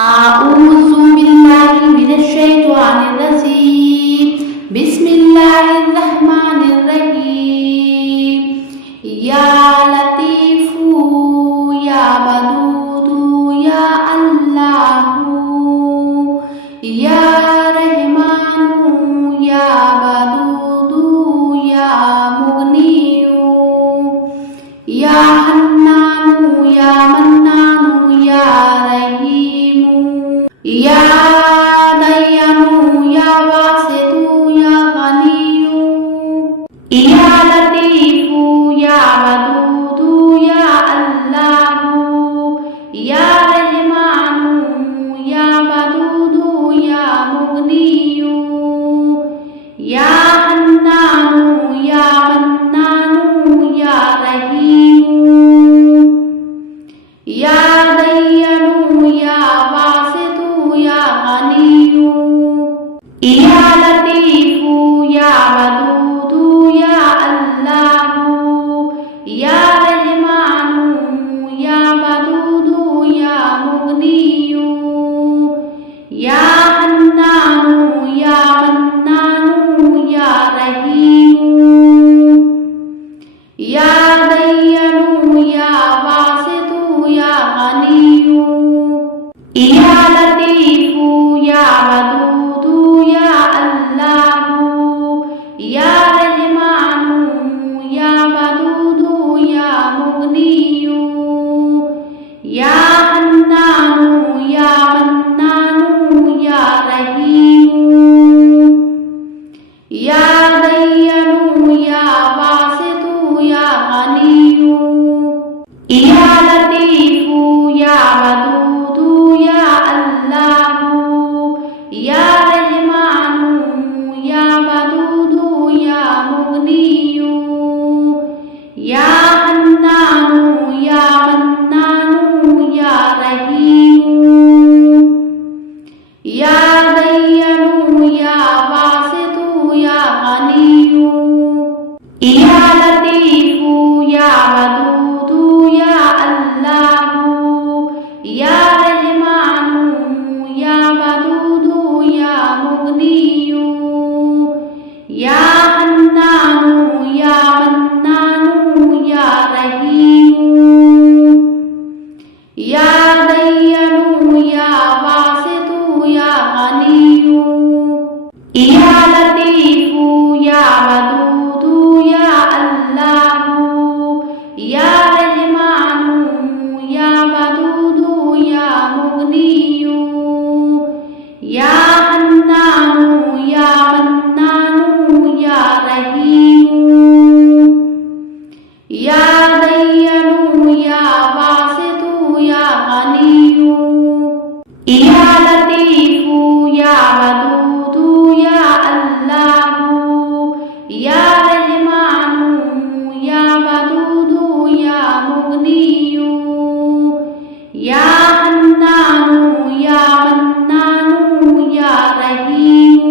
أعوذ بالله من الشيطان الرجيم بسم الله الرحمن الرحيم يا لطيف يا ودود يا الله يا رحمن يا ودود يا مغني يا حنان يا منان يا رحيم يا ديان يا واسط يا غني يا لطيف يا ودود يا الله يا رحمن يا ودود يا مغني يا حنان يا منان يا رحيم يا ديان يا واسط يا غني يا لطيف يا ودود يا الله يا رحمن يا ودود يا مغني يا حنان يا منان يا رحيم يا ديان يا واسط يا غني يا لطيف يا ودود يا الله يا رحمن يا ودود يا مغني يا حنان يا منان يا رحيم يا ديان يا واسط يا غني يا لطيف يا ودود يا الله يا رحمن يا ودود يا مغني يا حنان يا منان يا رحيم يا ديان يا واسط يا غني يا لطيف يا ودود يا الله يا رحمن يا ودود يا مغني يا حنان يا منان يا رحيم يا ديان يا واسط يا غني يا لطيف يا ودود يا الله يا رحمن يا ودود يا مغني يا حنان يا منان يا رحيم يا ديان يا واسط يا غني يا لطيف يا ودود يا الله يا رحمن يا ودود يا مغني يا حنان يا منان يا رحيم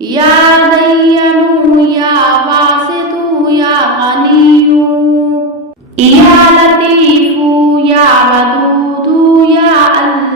يا ديان يا واسط يا غني يا لطيف يا ودود يا الله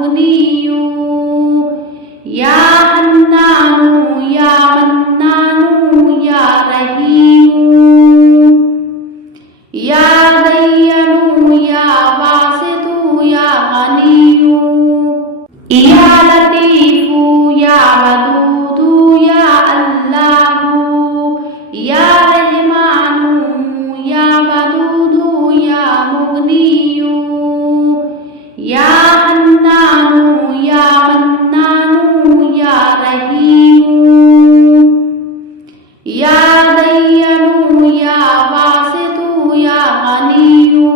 मुगनियु या हन्नानु या मन्नानु या रहीमु या दय्यनु या वासितु या गनियु या लतीफु या वदूदु या अल्लाहु या रहमानु या वदूदु या मुगनियु या हन्नानु या मन्नानु या रहीमु या दय्यनु या वासितु या गनियु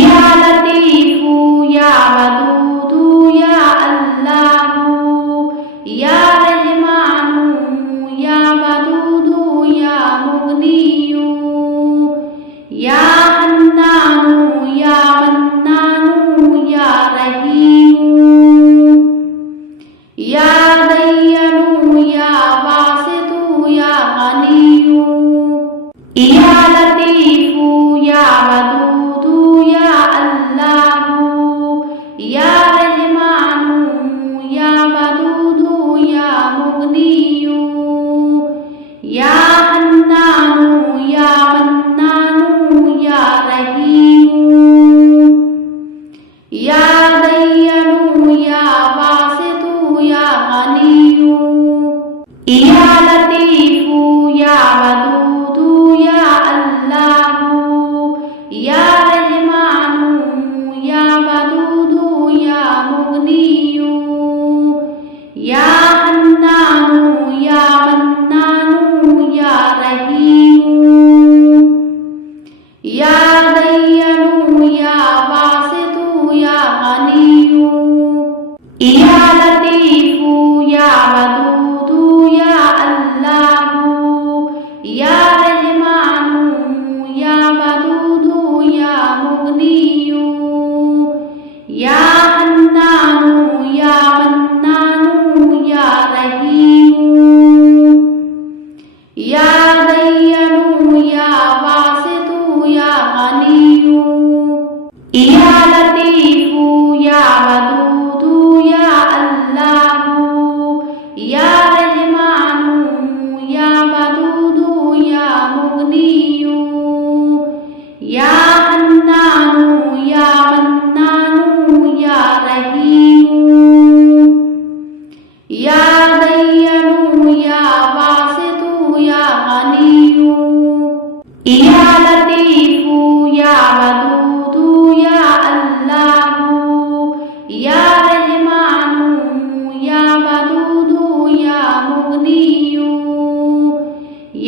या लतीफु या वदूदु या अल्लाहु या रहमानु या वदूदु या मुगनियु या हन्नानु या मन्नानु या रहीमु या दय्यनु या वासितु या गनियु या लतीफु या वदूदु या अल्लाहु या रहमानु या वदूदु या मुगनियु या हन्नानु या मन्नानु या रहीमु या दय्यनु या वासितु या गनियु या लतीफु या वदूदु या अल्लाहु या रहमानु या वदूदु या मुगनियु या हन्नानु या मन्नानु या रहीमु या दय्यनु या वासितु या गनियु या लतीफु या वदूदु या अल्लाहु या रहमानु या वदूदु या मुगनियु या हन्नानु या मन्नानु या रहीमु या दय्यनु या वासितु या गनियु या लतीफु या वदूदु या अल्लाहु या रहमानु या वदूदु या मुगनियु या हन्नानु या मन्नानु या रहीमु या दय्यनु या वासितु या गनियु या लतीफु या वदूदु या अल्लाहु या रहमानु या वदूदु या मुगनियु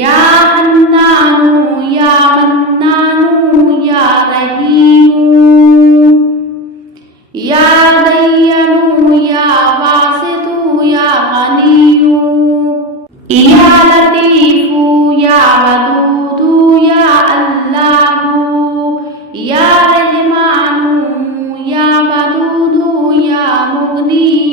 या हन्नानु या मन्नानु या रहीमु या दय्यनु या वासितु या गनियु या लतीफु या वदूदु या अल्लाहु या रहमानु या वदूदु या मुगनियु